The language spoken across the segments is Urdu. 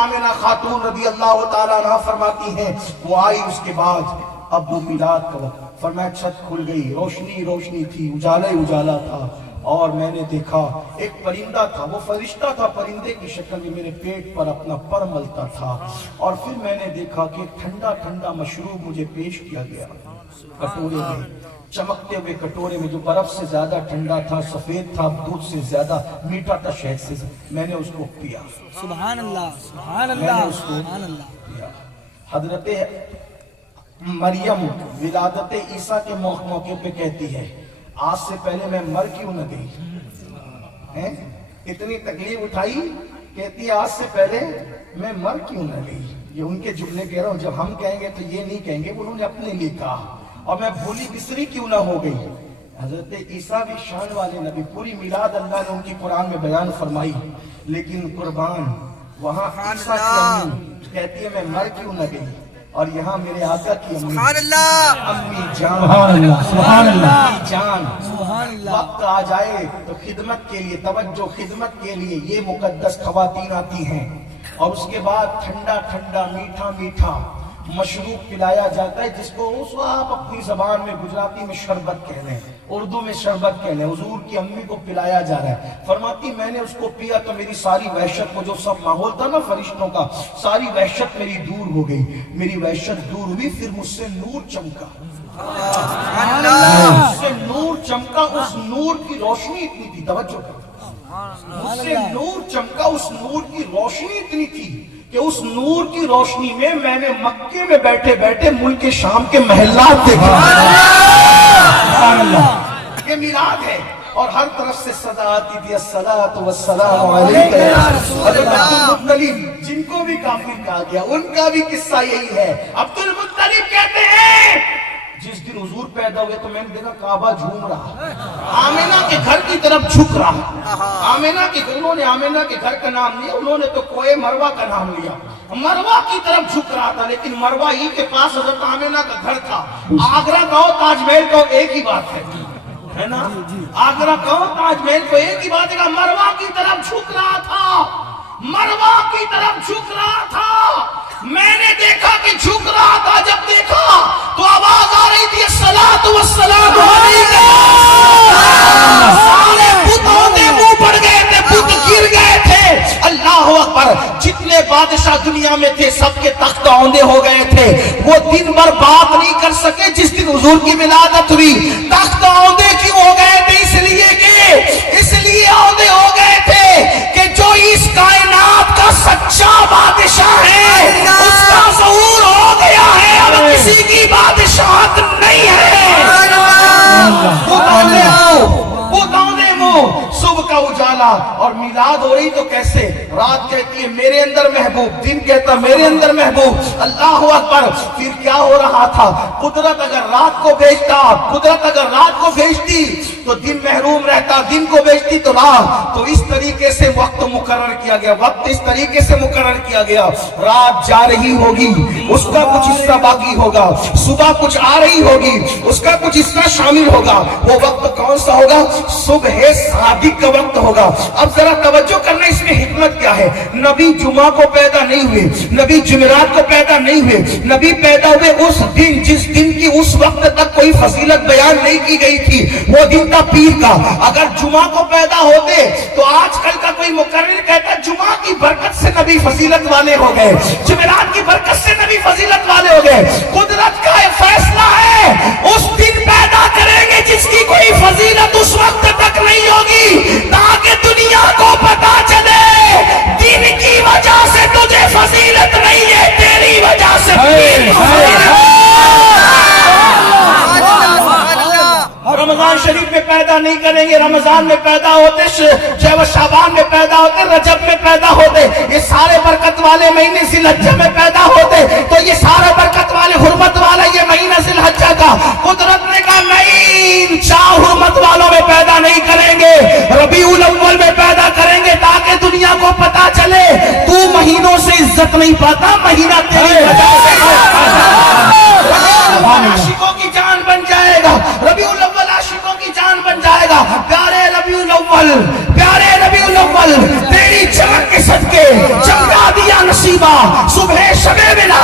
آمنہ خاتون رضی اللہ تعالیٰ عنہ فرماتی ہیں وہ آئی اس کے بعد اب وہ میلاد کا وقت، فرمایا چھت کھل گئی، روشنی روشنی تھی، اجالا ہی اجالا تھا، اور میں نے دیکھا ایک پرندہ تھا، وہ فرشتہ تھا پرندے کی شکل میں، میرے پیٹ پر اپنا پر ملتا تھا، اور پھر میں نے دیکھا کہ ٹھنڈا ٹھنڈا مشروب مجھے پیش کیا گیا کٹورے میں، چمکتے ہوئے کٹورے میں، جو برف سے زیادہ ٹھنڈا تھا، سفید تھا، دودھ سے زیادہ میٹھا تھا، شہد سے، میں نے اس کو پیا، سبحان اللہ سبحان میں نے اللہ اس کو سبحان اللہ۔ پیا۔ حضرت مریم ولادت عیسیٰ کے موقع پہ کہتی ہے آج سے پہلے میں مر کیوں نہ گئی، اتنی تکلیف اٹھائی، کہتی ہے آج سے پہلے میں مر کیوں نہ گئی۔ یہ ان کے جملے کہہ رہا ہوں، جب ہم کہیں گے تو یہ نہیں کہیں گے، انہوں نے اپنے لیے کہا، اور میں بھولی بسری کیوں نہ ہو گئی۔ حضرت عیسیٰ بھی شان والے نبی، پوری میلاد اللہ نے ان کی قرآن میں بیان فرمائی، لیکن قربان وہاں عیسیٰ کی امی کہتی ہے میں مر کیوں نہ گئی، اور یہاں میرے آقا کی امی سبحان اللہ امی جان، سبحان اللہ سبحان اللہ امی جان، سبحان اللہ۔ وقت آ جائے تو خدمت کے لیے توجہ، خدمت کے لیے یہ مقدس خواتین آتی ہیں، اور اس کے بعد ٹھنڈا ٹھنڈا میٹھا میٹھا مشروب پلایا جاتا ہے، جس کو اس آپ اپنی زبان میں گجراتی میں شربت کہہ لیں، اردو میں شربت کہہ لیں، حضور کی امی کو پلایا جا رہا ہے۔ فرماتی میں نے اس کو پیا تو میری ساری وحشت کو، جو سب ماحول تھا نا فرشتوں کا، ساری وحشت میری دور ہو گئی، میری وحشت دور ہوئی، پھر مجھ سے نور چمکا، مجھ سے نور چمکا، اس نور کی روشنی اتنی تھی، توجہ کرو، مجھ سے نور چمکا، اس نور کی روشنی اتنی تھی کہ اس نور کی روشنی میں میں نے مکے میں بیٹھے بیٹھے ملک شام کے محلات دیکھے۔ یہ میلاد ہے، اور ہر طرف سے صدا آتی تھی الصلاۃ والسلام علیک یا رسول اللہ۔ حضرت عبدالمطلب جن کو بھی کافر کہا گیا، ان کا بھی قصہ یہی ہے۔ عبدالمطلب کہتے ہیں جس دن حضور پیدا ہوئے تو میں نے دیکھا کعبہ جھوم رہا، آمینہ کے گھر کی طرف جھک رہا، آمینہ کے گھر، انہوں نے آمینہ کے گھر کا نام لیا، انہوں نے تو کوئے مروہ کا نام لیا، مروہ کی طرف جھک رہا تھا، لیکن مروہ ہی کے پاس حضرت آمینہ کا گھر تھا۔ آگرہ کہو تاج محل کہو ایک ہی بات ہے نا، آگرہ کہو تاج محل کو ایک ہی بات ہے، مروہ کی طرف جھک رہا تھا، مروہ کی طرف جھک رہا تھا۔ میں نے دیکھا کہ جھک رہا تھا، جب دیکھا تو آواز آ رہی تھی الصلاۃ والسلام علیک، سارے بت ہوتے منہ پڑ گئے تھے، بت گر گئے تھے، اللہ اکبر، جتنے بادشاہ دنیا میں تھے سب کے تخت اوندے ہو گئے تھے، وہ دن بھر بات نہیں کر سکے، جس دن حضور کی ولادت ہوئی تخت اوندے کیوں ہو گئے تھے، اس لیے اوندے ہو گئے تھے کہ جو اس کائنات کا سچا بادشاہ ہے اس کا ظہور ہو گیا ہے، اب کسی کی بادشاہت نہیں ہے۔ صبح کا اجالا اور میلاد ہو رہی تو کیسے، رات کہتی ہے میرے اندر محبوب، دن کہتا میرے اندر محبوب، اللہ اکبر۔ پھر کیا ہو رہا تھا، قدرت اگر رات کو بھیجتا، قدرت اگر رات کو بھیجتی تو دن محروم رہتا، دن کو بھیجتی تو رات، تو اس طریقے سے وقت مقرر کیا گیا، وقت اس طریقے سے مقرر کیا گیا، رات جا رہی ہوگی اس کا کچھ حصہ باقی ہوگا، صبح کچھ آ رہی ہوگی اس کا کچھ حصہ شامل ہوگا، وہ وقت کون سا ہوگا، صبح صادق کا وقت ہوگا۔ اب ذرا توجہ کرنا، اس میں حکمت کیا ہے، نبی جمعہ کو پیدا نہیں ہوئے، نبی جمعرات کو پیدا نہیں ہوئے، نبی پیدا ہوئے اس دن جس دن کی اس وقت تک کوئی فضیلت بیان نہیں کی گئی تھی، وہ دن تھا پیر کا۔ اگر جمعہ کو پیدا ہوتے تو آج کل کا کوئی مقرر کہتا جمعہ کی برکت سے نبی فضیلت والے ہو گئے، جمعرات کی برکت سے نبی فضیلت والے ہو گئے۔ قدرت کا فیصلہ ہے، اس دن پیدا کریں گے جس کی کوئی فضیلت اس وقت تک نہیں ہوگی، تاکہ دنیا کو پتا چلے دن کی وجہ سے تجھے فضیلت نہیں ہے، تیری وجہ سے رمضان شریف میں پیدا نہیں کریں گے، رمضان میں پیدا ہوتے، شعبان میں پیدا ہوتے، رجب میں پیدا ہوتے، یہ سارے برکت والے مہینے ذی الحجہ میں پیدا ہوتے، تو یہ سارے برکت والے حرمت والا یہ مہینہ ذی الحجہ کا، قدرت نے کہا نہیں، چار حرمت والوں میں پیدا نہیں کریں گے، ربیع الاول میں پیدا کریں گے، تاکہ دنیا کو پتا چلے تو مہینوں سے عزت نہیں پاتا، مہینہ تیری وجہ سے عاشقوں کی جان بن جائے گا، ربیع الاول عاشقوں کی جان بن جائے گا، پیارے ربیع الاول، پیارے ربیع الاول، تیری چمک کے صدقے چمکا دیا نصیب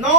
9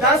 10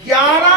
11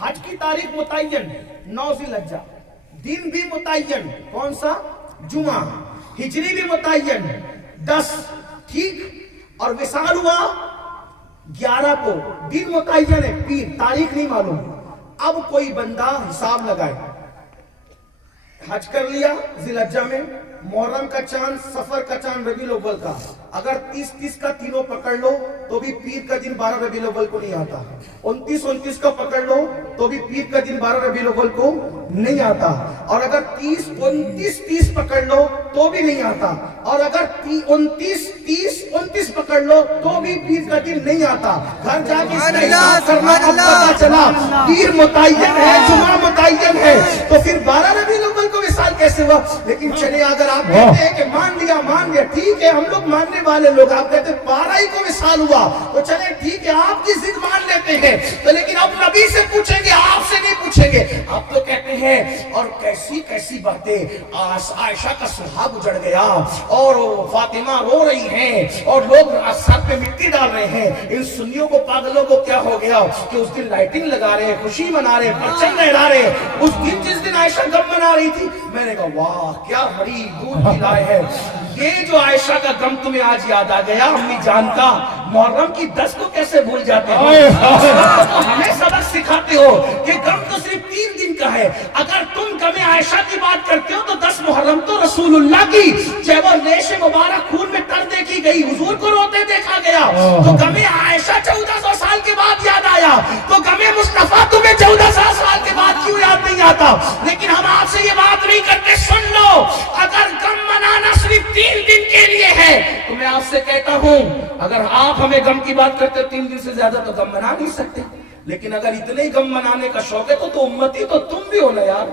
حج کی تاریخ متعین 9 ذی الحجہ، دن بھی متعین کون سا؟ جمعہ، ہجری بھی متعین 10، ٹھیک، اور وصال ہوا 11 کو، دن متعین ہے پیر، تاریخ نہیں معلوم۔ اب کوئی بندہ حساب لگائے، حج کر لیا ذی الحجہ میں، محرم کا چاند، سفر کا چاند، ربیع الاول کا، اگر 30 کا تینوں پکڑ لو تو بھی پیر کا دن 12 ربیع الاول کو نہیں آتا، 29 کا پکڑ لو تو بھی پیر کا دن 12 ربیع الاول کو نہیں آتا، اور اگر 30 پکڑ لو تو بھی نہیں آتا، اور اگر 29 پکڑ لو تو بھی پیر کا دن نہیں آتا۔ گھر جا کے اس کا حساب کرنا، اب پتا چلا پیر متعین ہے، جمعہ متعین ہے، تو پھر 12 ربیع الاول کو وصال کیسے ہوا؟ لیکن چلے اگر آپ کہتے ہیں کہ مان لیا ٹھیک ہے، ہم لوگ ماننے والے لوگ، آپ کہتے ہیں 12 ہی کو وصال ہوا تو چلے ٹھیک ہے، آپ کی ضد مان لیتے ہیں، تو لیکن اب نبی سے پوچھیں گے، آپ سے نہیں پوچھیں گے۔ آپ تو کہتے ہیں، اور کیسی باتیں، عائشہ کا سہاگ اجڑ گیا اور فاطمہ رو رہی ہیں اور لوگ سر پہ مٹی ڈال رہے ہیں، ان سنیوں کو پاگلوں کو کیا ہو گیا کہ اس دن لائٹنگ لگا رہے ہیں، خوشی منا رہے ہیں، پرچم لہرا رہے ہیں، اس دن جس دن عائشہ غم منا رہی تھی۔ میں نے کہا واہ کیا ہری دودھ پلائے ہے، یہ جو عائشہ کا غم تمہیں آج یاد آ گیا، امی جان کا محرم کی 10 کو کیسے بھول جاتے ہو؟ ہمیں سبق سکھاتے ہو کہ غم تو صرف 3 دن کا ہے۔ اگر تم غم عائشہ کی بات کرتے ہو تو 10 محرم تو رسول اللہ کی، چاہے وہ ریش مبارک خون میں تر دیکھی گئی، حضور کو روتے دیکھا گیا، تو غم عائشہ 1400 سال کے بعد یاد آیا، تو غم مصطفیٰ تمہیں 1400 سال کے بعد کیوں یاد نہیں آتا؟ لیکن ہم آپ سے یہ بات نہیں کرتے، سن لو، اگر غم منانا صرف 3 دن کے لیے ہے تو میں آپ سے کہتا ہوں، اگر آپ ہمیں غم کی بات کرتے ہو 3 دن سے زیادہ تو غم منا نہیں سکتے، لیکن اگر اتنے ہی غم منانے کا شوق ہے تو امتی تو تم بھی ہو نا یار،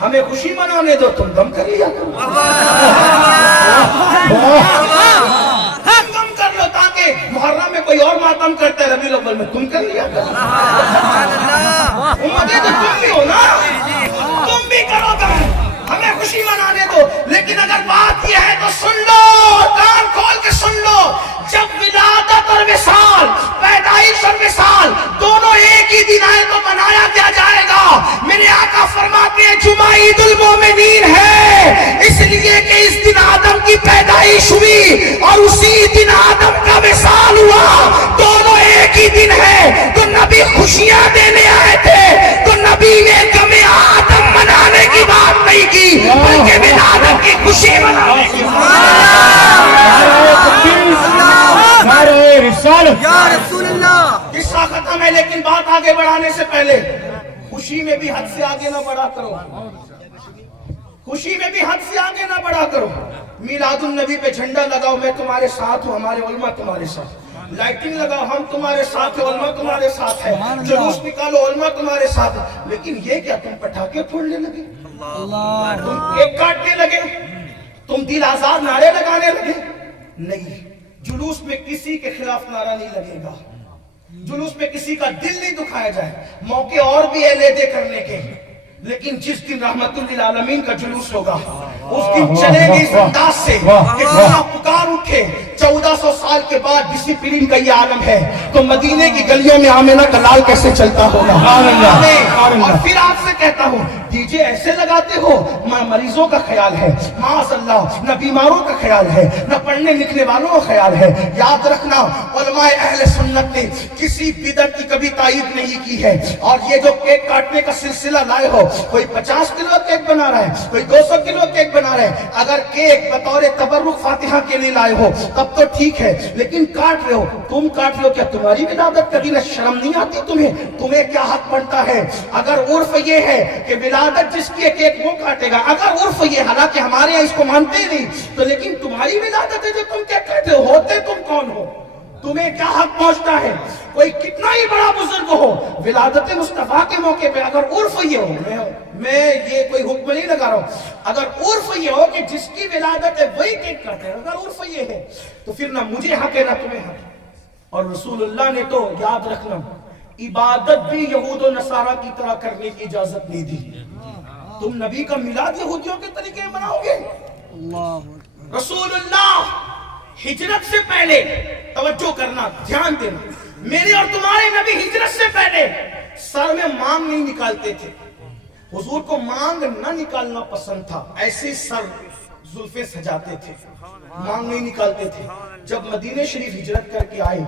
ہمیں خوشی منانے دو، تم غم کر لیا کرو، غم کر لو، تاکہ محرم میں کوئی اور ماتم کرتا ہے، ربیع الاول میں تم کر لیا کرو، امتی تو تم بھی ہو نا، تم بھی کرو غم، ہمیں خوشی منانے دو۔ لیکن اگر بات یہ ہے تو سن لو، کان کھول کے سن لو، جب ولادت اور وصال، پیدائش اور وصال دونوں ایک ہی دن آئے تو منایا کیا جائے گا؟ میرے آقا فرماتے ہیں جمعہ عید المومنین ہے، اس لیے کہ اس دن آدم کی پیدائش ہوئی اور اسی دن آدم کا وصال ہوا، دونوں ایک ہی دن ہے، تو نبی خوشیاں دینے آئے تھے، تو نبی نے غم آدم منانے کی بات نہیں کی، بلکہ ولادت کی خوشی منانے کی یا رسول اللہ۔ قصہ ختم ہے، لیکن بات آگے بڑھانے سے پہلے خوشی میں بھی حد سے آگے نہ بڑھا کرو، خوشی میں بھی حد سے آگے نہ بڑھا کرو۔ میلاد النبی پہ جھنڈا لگاؤ، میں تمہارے ساتھ ہوں، ہمارے علماء تمہارے ساتھ، لائٹنگ لگاؤ، ہم تمہارے ساتھ ہیں، علماء تمہارے ساتھ ہیں، جلوس نکالو، علماء تمہارے ساتھ ہیں، لیکن یہ کیا تم پٹاخے پھوڑنے لگے، تم کیک کاٹنے لگے، تم دل آزاد نعرے لگانے لگے؟ نہیں، جلوس میں کسی کے خلاف نعرہ نہیں لگے گا، جلوس میں کسی کا دل نہیں دکھایا جائے، موقع اور بھی ہے لیدے کرنے کے، لیکن جس دن رحمت للعالمین کا جلوس ہوگا اس دن چلے گے اس انداز سے کہ جہاں پکار اٹھے 1400 سال کے بعد ڈسپلن کا یہ عالم ہے، تو مدینے کی گلیوں میں آمنہ کا لال کیسے چلتا ہوگا؟ اور پھر آپ سے کہتا ہوں، ڈی جے ایسے لگاتے ہو، نہ مریضوں کا خیال ہے، معاذ اللہ، نہ بیماروں کا خیال ہے، نہ پڑھنے لکھنے والوں کا خیال ہے۔ یاد رکھنا، علماء اہل سنت نے کسی بدعت کی کبھی تائید نہیں کی ہے، اور یہ جو کیک کاٹنے کا سلسلہ لائے ہو، کوئی 50 کلو کیک بنا رہا ہے، کوئی 200 کلو کیک بنا رہے ہیں، اگر کیک بطور تبرک فاتحہ کے لیے لائے ہو تب تو ٹھیک ہے، لیکن کاٹ رہے ہو، تم کاٹ رہے ہو، کیا تمہاری ولادت کا دن ہے؟ شرم نہیں آتی تمہیں کیا حق بنتا ہے؟ اگر عرف یہ ہے کہ ولادت جس کی کیک وہ کاٹے گا، اگر عرف یہ، حالانکہ ہمارے یہاں اس کو مانتے نہیں، تو لیکن تمہاری ولادت ہے جو تم کیا کہتے ہو، ہوتے تم کون ہو؟ تمہیں کیا حق پہنچتا ہے؟ کوئی کتنا ہی بڑا بزرگ ہو، ولادت مصطفیٰ کے موقع پہ اگر عرف یہ ہو، میں یہ کوئی حکم نہیں لگا رہا ہوں، اگر عرف یہ ہو کہ جس کی ولادت ہے وہی کیک کرتے ہیں، اگر عرف یہ ہے تو پھر نہ مجھے حق ہے نہ تمہیں حق ہے۔ اور رسول اللہ نے تو یاد رکھنا، عبادت بھی یہود و نصارہ کی طرح کرنے کی اجازت نہیں دی۔ تم نبی کا میلاد یہودیوں کے طریقے میں مناؤ گے؟ رسول اللہ ہجرت سے پہلے، توجہ کرنا، دھیان دینا، میرے اور تمہارے نبی ہجرت سے پہلے سر میں مانگ نہیں نکالتے تھے. حضور کو مانگ نہ نکالنا پسند تھا, ایسے سر زلفیں سجاتے تھے, مانگ نہیں نکالتے تھے. جب مدینہ شریف ہجرت کر کے آئے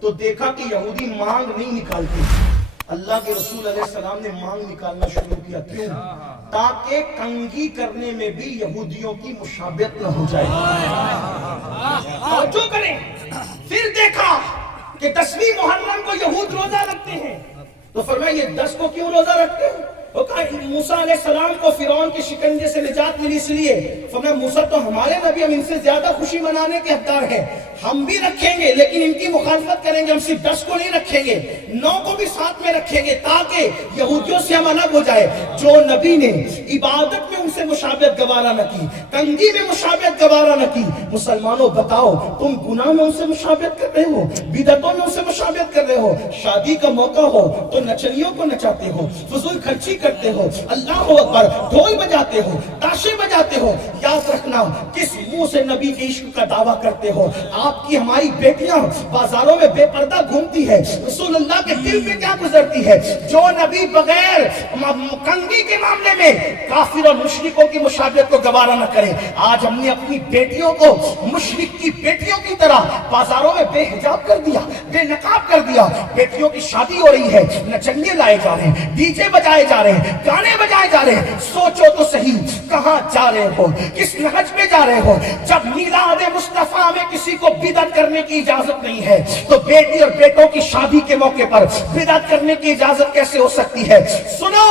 تو دیکھا کہ یہودی مانگ نہیں نکالتے. اللہ کے رسول علیہ السلام نے مانگ نکالنا شروع کیا. کیوں؟ تاکہ کنگھی کرنے میں بھی یہودیوں کی مشابہت نہ ہو جائے. توجہ کریں. پھر دیکھا کہ 10ویں محرم کو یہود روزہ رکھتے ہیں, تو فرمایا یہ 10 کو کیوں روزہ رکھتے ہیں؟ وہ کہا موسیٰ علیہ السلام کو فرعون کے شکنجے سے نجات ملی اس لیے. فرمایا موسیٰ تو ہمارے نبی, ہم ان سے زیادہ خوشی منانے کے حقدار ہیں, ہم بھی رکھیں گے لیکن ان کی مخالفت کریں گے. ہم صرف 10 کو نہیں رکھیں گے, 9 کو بھی ساتھ میں رکھیں گے تاکہ یہودیوں سے ہم الگ ہو جائے. جو نبی نے عبادت میں ان سے مشابہت گوارا نہ کی, کنگھی میں مشابہت گوارا نہ کی, مسلمانوں بتاؤ تم گناہ میں ان سے مشابہت کر رہے ہو, بدعتوں میں ان سے مشابہت کر رہے ہو, شادی کا موقع ہو تو نچنیوں کو نچاتے ہو, فضول خرچی کرتے ہو, اللہ اکبر, ڈھول بجاتے ہو, تاشے بجاتے ہو. یاد رکھنا کس منہ سے نبی کے عشق کا دعویٰ کرتے ہو. آپ کی ہماری بیٹیاں بازاروں میں بے پردہ گھومتی ہے, رسول اللہ کے دل پہ کیا گزرتی ہے. جو نبی بغیر کنگھی کے معاملے میں کافر اور مشرکوں کی مشابہت کو گوارا نہ کرے. آج ہم نے اپنی بیٹیوں کو مشرک کی بیٹیوں کی طرح بازاروں میں بے حجاب کر دیا, بے نقاب کر دیا. بیٹیوں کی شادی ہو رہی ہے, نچنگے لائے جا رہے ہیں, ڈی جے بجائے جا رہے ہیں, گانے بجائے جا رہے ہیں. سوچو تو صحیح کہاں جا رہے ہو, کس نہج پہ جا رہے ہو. جب میلاد مصطفیٰ میں کسی کو بدعت کرنے کی اجازت نہیں ہے تو بیٹی اور بیٹوں کی شادی کے موقع پر بدعت کرنے کی اجازت کیسے ہو سکتی ہے؟ سنو,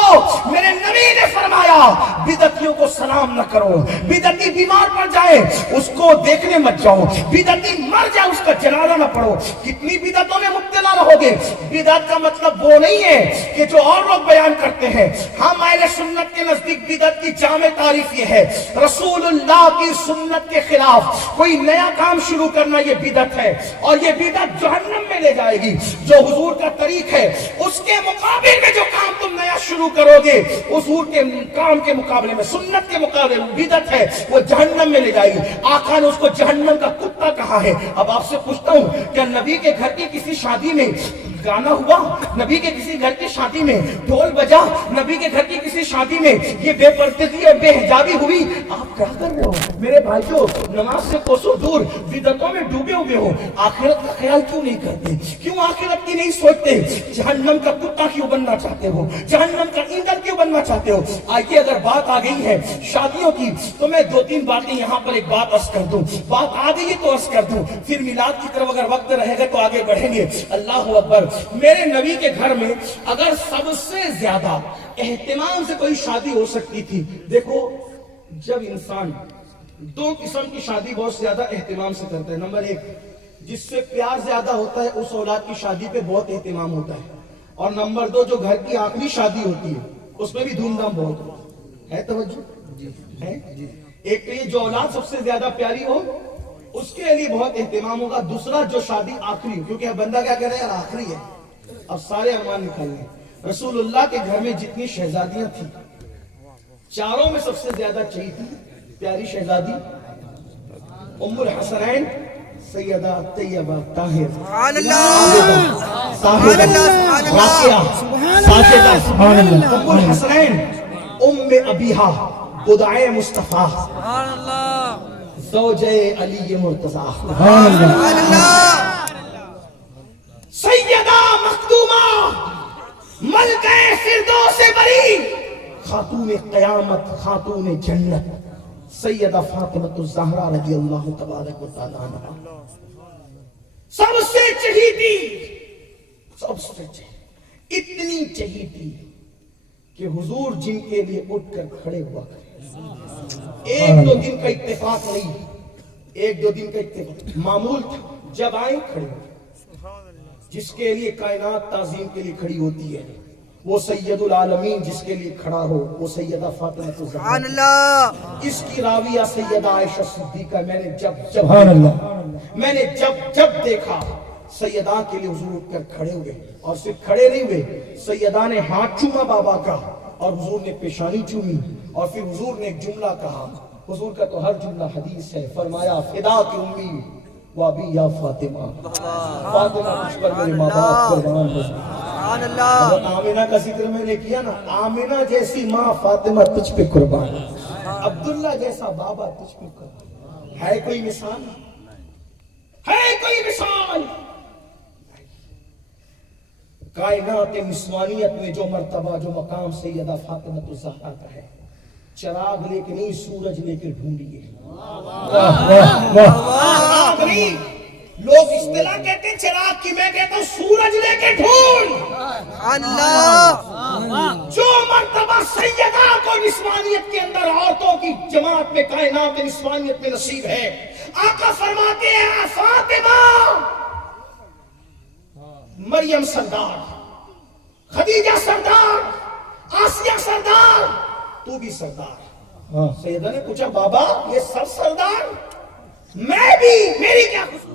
میرے نبی نے فرمایا بدعتیوں کو سلام نہ کرو. بدعتی بیمار پڑ جائے اس کو دیکھنے مت جاؤ, بدعتی مر جائے اس کا جنازہ نہ پڑھو. کتنی بدعتوں میں مبتلا رہو گے. بدعت کا مطلب وہ نہیں ہے کہ جو اور لوگ بیان کرتے ہیں. ہم اہل سنت کے نزدیک بدعت کی جامع تعریف یہ ہے, رسول اللہ کی سنت کے خلاف کوئی نیا کام شروع کرنا یہ بدعت ہے, اور یہ بدعت جہنم میں لے جائے گی. جو حضور کا طریق ہے اس کے مقابل میں جو کام تم نیا شروع کرو گے, حضور کے کام کے مقابلے میں, سنت کے مقابلے میں بدعت ہے, وہ جہنم میں لے جائے گی. آقا نے اس کو جہنم کا کتا کہا ہے. اب آپ سے پوچھتا ہوں, کیا نبی کے گھر کی کسی شادی میں گانا ہوا, نبی کے کسی گھر کی شادی میں ڈھول بجا, نبی کے گھر کی کسی شادی میں یہ بے پردگی اور بے حجابی ہوئی؟ آپ کیا کر رہے ہو میرے بھائیو؟ نماز سے کوسوں دور بدعتوں میں ڈوبے ہوئے ہو. آخرت کا خیال کیوں نہیں کرتے؟ کیوں آخرت کی نہیں سوچتے؟ جہنم کا کتا کیوں بننا چاہتے ہو؟ جہنم کا ایندھن کیوں بننا چاہتے ہو؟ آئیے, اگر بات آ گئی ہے شادیوں کی تو میں 2-3 باتیں یہاں پر ایک بات عرض کر دوں. بات آ گئی تو عرض کر دوں, پھر میلاد کی طرف اگر وقت رہے گا تو آگے بڑھیں گے. اللہ اکبر. میرے نبی کے گھر میں اگر سب سے زیادہ اہتمام سے کوئی شادی ہو سکتی تھی, دیکھو جب انسان 2 قسم کی شادی بہت زیادہ اہتمام سے کرتا ہے. نمبر 1, جس سے پیار زیادہ ہوتا ہے اس اولاد کی شادی پہ بہت اہتمام ہوتا ہے. اور نمبر 2, جو گھر کی آخری شادی ہوتی ہے اس میں بھی دھوم دھام بہت ہوتا ہے. توجہ ہے. ایک تو یہ جو اولاد سب سے زیادہ پیاری ہو اس کے لیے بہت اہتمام ہوگا. دوسرا, جو شادی آخری ہو, کیونکہ بندہ کیا کہہ رہے ہیں, آخری ہے, اب سارے ارمان نکل گئے. رسول اللہ کے گھر میں جتنی شہزادیاں تھیں, چاروں میں سب سے زیادہ چہیتی پیاری شہزادی ام الحسنین سیدہ طیبہ طاہر سبحان اللہ, سبحان اللہ, سبحان اللہ, ام الحسنین ام ابیہا بدعائے مصطفیٰ سبحان اللہ, زوجہ علی مرتضیٰ سبحان اللہ, سیدہ مخدومہ ملکہ فردوس بری, خاتون قیامت, خاتون جنت, سیدہ فاطمہ الزہرا رضی اللہ تبارک و تعالی عنہا. سب سے چہیتی, سب سے چہیتی, اتنی چہیتی کہ حضور جن کے لیے اٹھ کر کھڑے ہوا کرے. 1-2 دن کا اتفاق نہیں, 1-2 دن کا اتفاق معمول تھا. جب آئیں کھڑے ہوئے. جس کے لیے کائنات تعظیم کے لیے کھڑی ہوتی ہے وہ سید العالمین, جس کے لیے کھڑا ہو وہ سیدہ فاطمہ الزہرا. سبحان اللہ, اس کی راویہ سیدہ عائشہ صدیقہ. میں نے جب دیکھا سیدہ کے لیے حضور اٹھ کر کھڑے ہوئے, اور صرف کھڑے نہیں ہوئے, سیدہ نے ہاتھ چوما بابا کا, اور حضور نے پیشانی چومی, اور پھر حضور نے ایک جملہ کہا. حضور کا تو ہر جملہ حدیث ہے. فرمایا فدا کی امی وابی یا فاطمہ, فاطمہ مجھ پر میرے ماں باپ قربان ہو. سبحان اللہ آمینہ کا ذکر میں نے کیا نا, آمینہ جیسی ماں فاطمہ تجھ پہ قربان, عبداللہ جیسا بابا تجھ پہ قربان. ہے کوئی مثال؟ ہے کوئی مثال؟ کائنات نسوانیت میں جو مرتبہ جو مقام سیدہ فاطمہ الزہرا کا ہے, چراغ لے کے نہیں سورج لے کے ڈھونڈیے. چراغ نہیں, لوگ اصطلاح کہتے ہیں چراغ کی, میں کہتا ہوں سورج لے کے ڈھونڈ. سبحان اللہ جو مرتبہ سیدہ کو نسوانیت کے اندر عورتوں کی جماعت میں کائنات نسوانیت میں نصیب ہے, آقا فرماتے ہیں فاطمہ مریم سردار, خدیجہ سردار, آسیہ سردار, تو بھی سردار. سیدہ نے پوچھا بابا یہ سب سردار, میں بھی, میری کیا خصوصیت؟